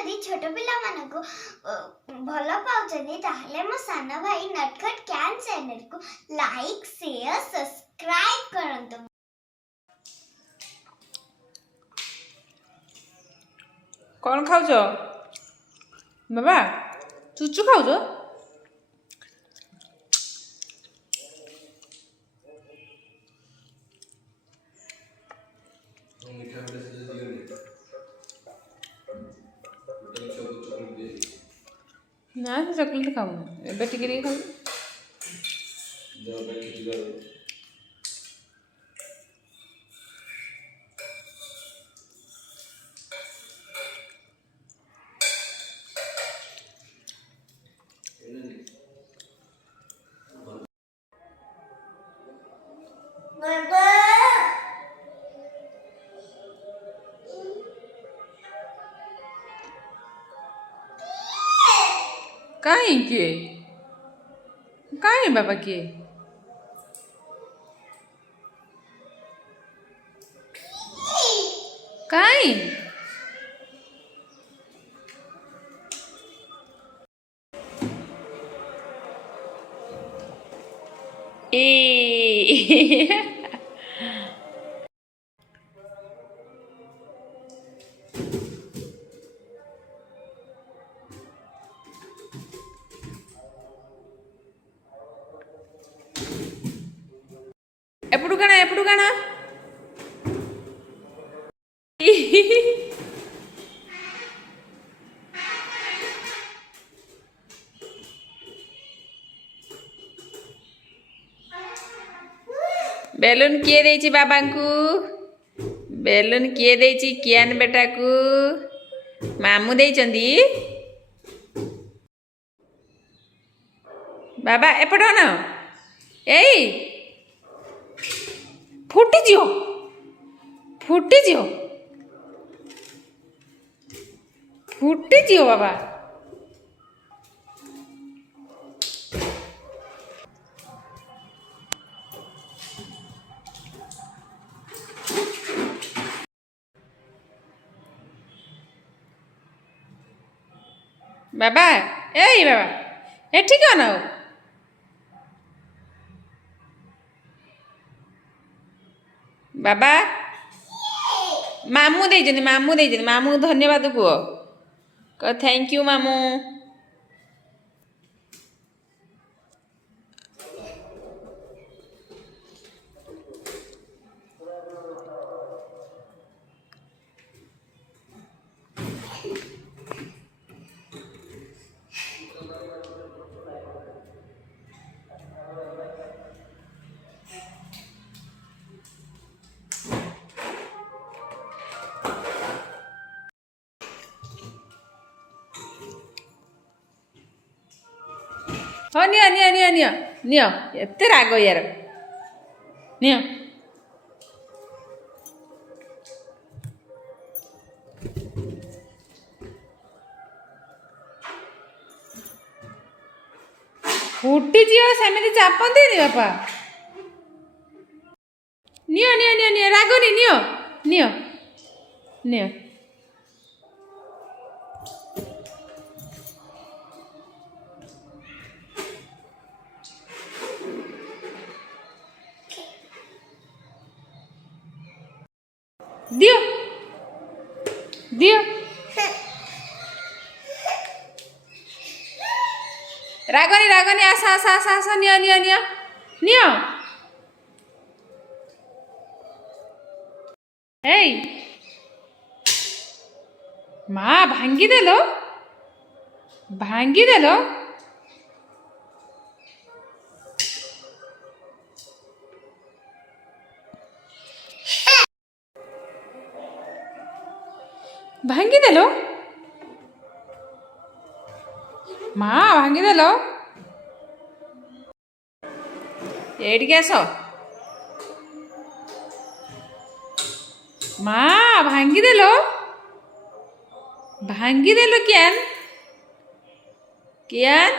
जदि छोट पिला मानको भल पाउछन्ती ताहले मो साना भाई नटखट क्यान चैनल को लाइक शेयर सब्सक्राइब करंतु। कौन खाऊछ बाबा? चुचु खाऊछ? ना से चॉकलेट खाऊ एबे टिके खाऊ। काई के काई बाबा के काई ए ఎప్పుడు కనా बेलून किए देछि बाबा को बेलून किए देछि कियान बेटा को मामू देइचंदी बाबा एपट न एई फुटिजियो बाबा बाबा एई बाबा एठी कौन हो बाबा मामू देइचंदी मामू धन्यवाद कुओ क थैंक यू मामू। हाँ नियो एते राग यार नियो फुटी जियो सेमिति चापंती नि बापा नियो रागनी नियो दियो रागनी आस नियो ए माँ भांगी देलो माँ भांगी देलो एडिके आस माँ भांगी देलो कियान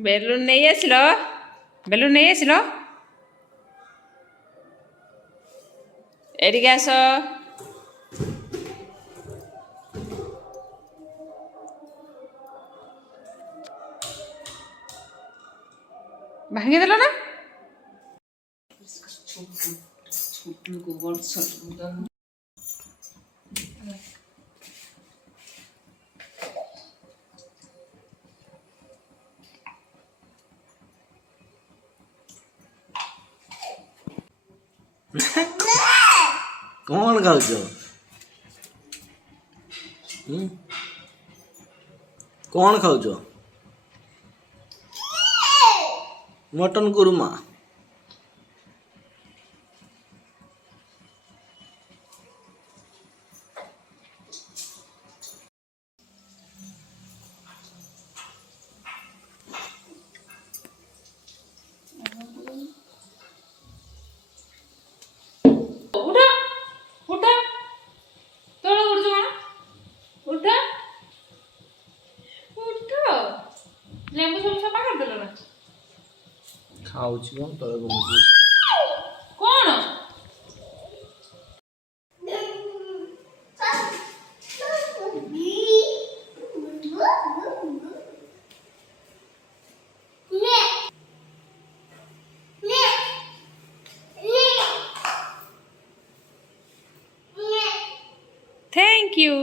ବେଲୁନ ନେଇ ଆସିଲ ବେଲୁନ ନେଇ ଆସିଲ ଏଠିକି ଆସ ଭାଙ୍ଗିଦେଲ ନା कौन खाऊच कौन खाऊच मटन कुरमा ଉଠ ଉଠ ତଳେ ଉଠୁଛ କଣ ଉଠ ଉଠ ଲେମ୍ବୁ ସବୁ ସଫା କରିଦେଲ ନା खाऊच कौन तले କଣ थैंक यू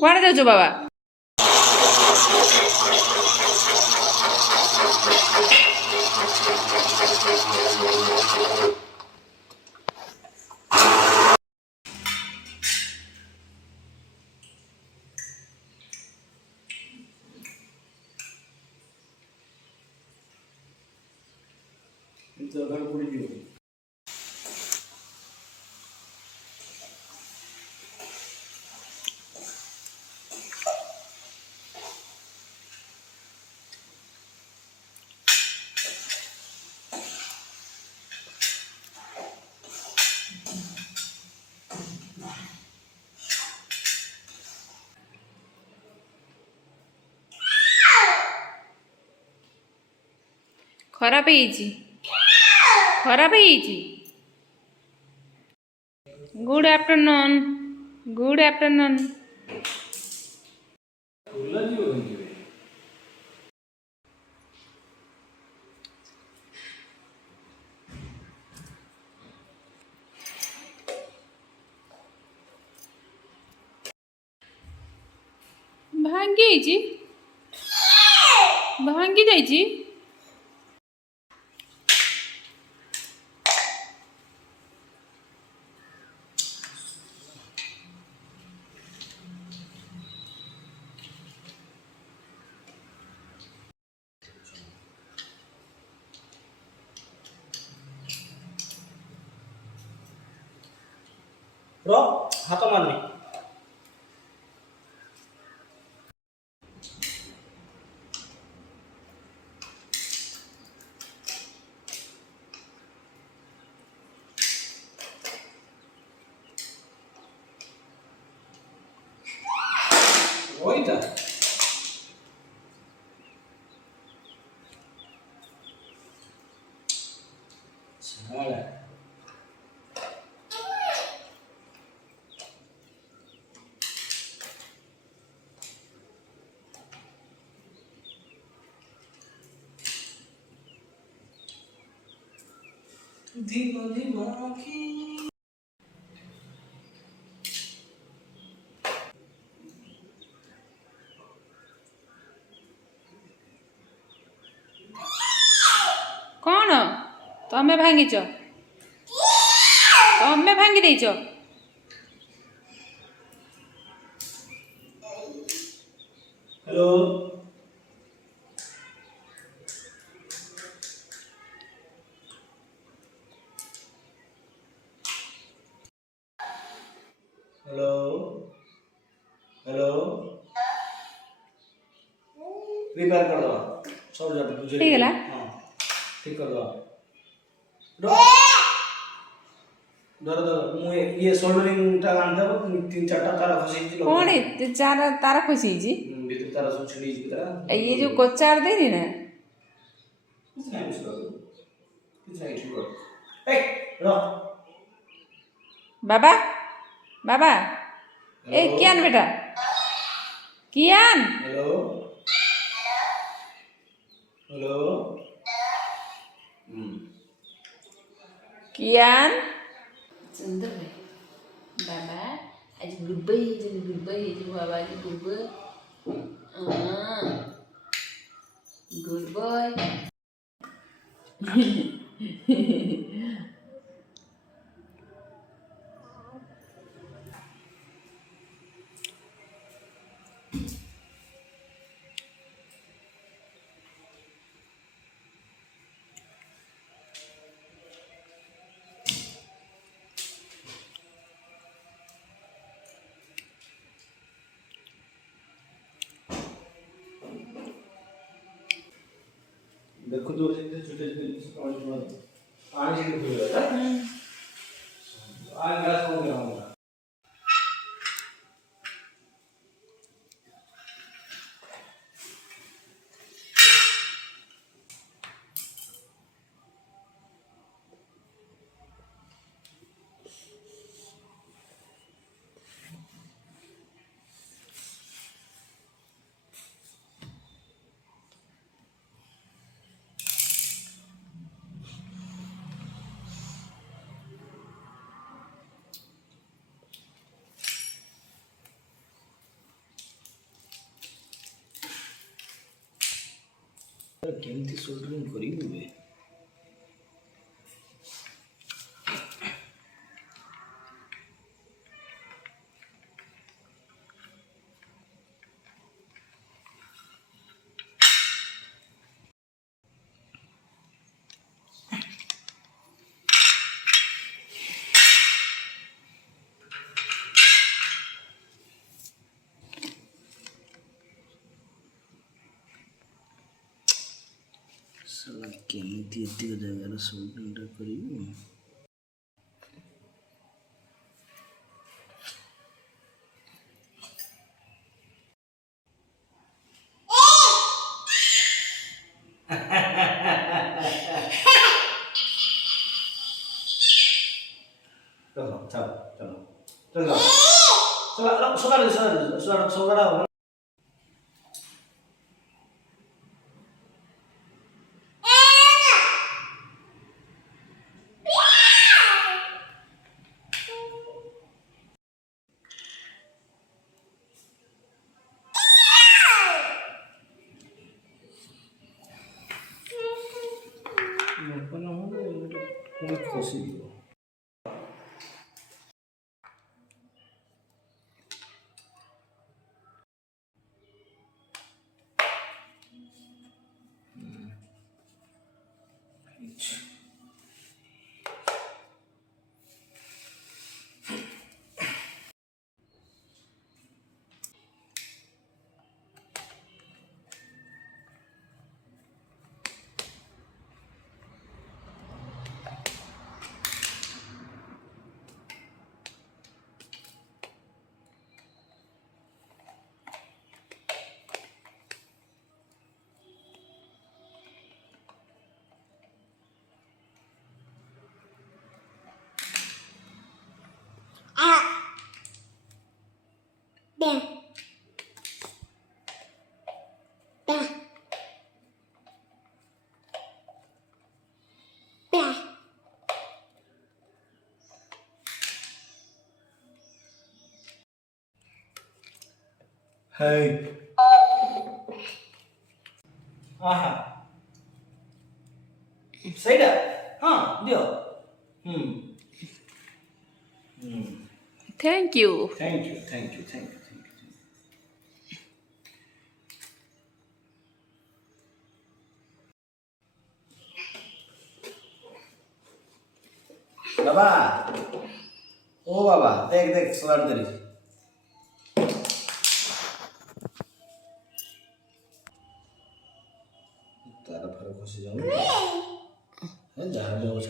କୁଆଡ଼େ ଯାଉଛ ବାବା ଖରାପ ହେଇଛି ଖରାପ ହେଇଛି ଗୁଡ୍ ଆଫ୍ଟରନୁନ୍ ଗୁଡ୍ ଆଫ୍ଟରନୁନ୍ ଭାଙ୍ଗି ହେଇଛି ଭାଙ୍ଗି ଯାଇଛି रो हाथ मारनी ओइता साला धीमा धीमा की କଣ ତମେ ଭାଙ୍ଗିଛ ତମେ ଭାଙ୍ଗି ଦେଇଛ हेलो हेलो हेलो रिपेयर कर दो सब जाते बुझे ठीक है ला? हां ठीक कर दो धर धर मु ये सोल्डरिंग टा आनते तीन चार टा तार फसी जी कौन है चार तारा खुशी जी भीतर तार सब छिड़ी जी तारा ये जो कोचार दे रही ना किस नहीं उसका किस नहीं ठीक ए रो बाबा बाबा ए कियान बेटा कियान हेलो हेलो कियान सुंदर है बाबा आज गुड बाय बाबा जी गुड बॉय देखो तो छोटे छोटे पानी से खुल रहा है आज ग्लास हो गया होगा केमती सोल्डरिंग करिबु बे साला केमती एतिक जगह सोल्डरिंग करिबु चलो चलो चलो चलो चलो सोगाड़ा खुशी Hey. Aha. Say that. Huh, deal. Thank you Thank you, thank you, thank you, thank you. बाबा ओ बाबा देख देख सोलार दरी तारा फरक खसी जाऊ है जहां जाऊ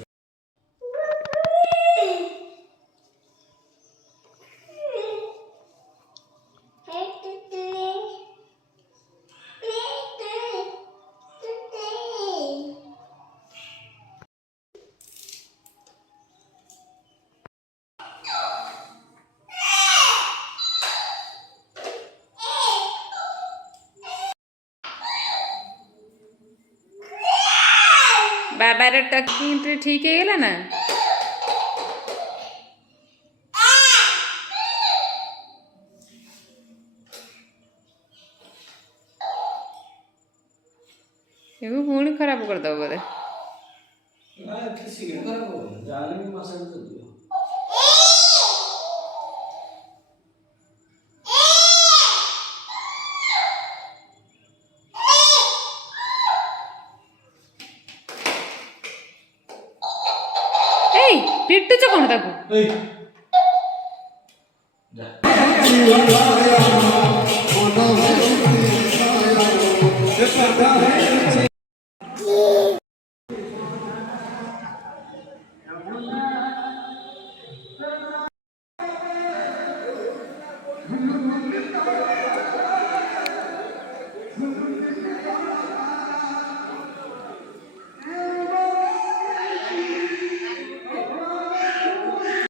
ବାବାର ଟକିଂରେ ଠିକ୍ ହେଇଗଲା ନା? ଏବେ ପୁଣି ଖରାପ କରିଦେବ ବୋଧେ। ନା ଏତେ ଶୀଘ୍ର ଖରାପ ହବନି, ଯାହାହେଲେ ବି ମାସଟେ ତ ଯିବ। ଏଇ ପିଟୁଛ କ'ଣ ତାକୁ? ଏଇ ଯା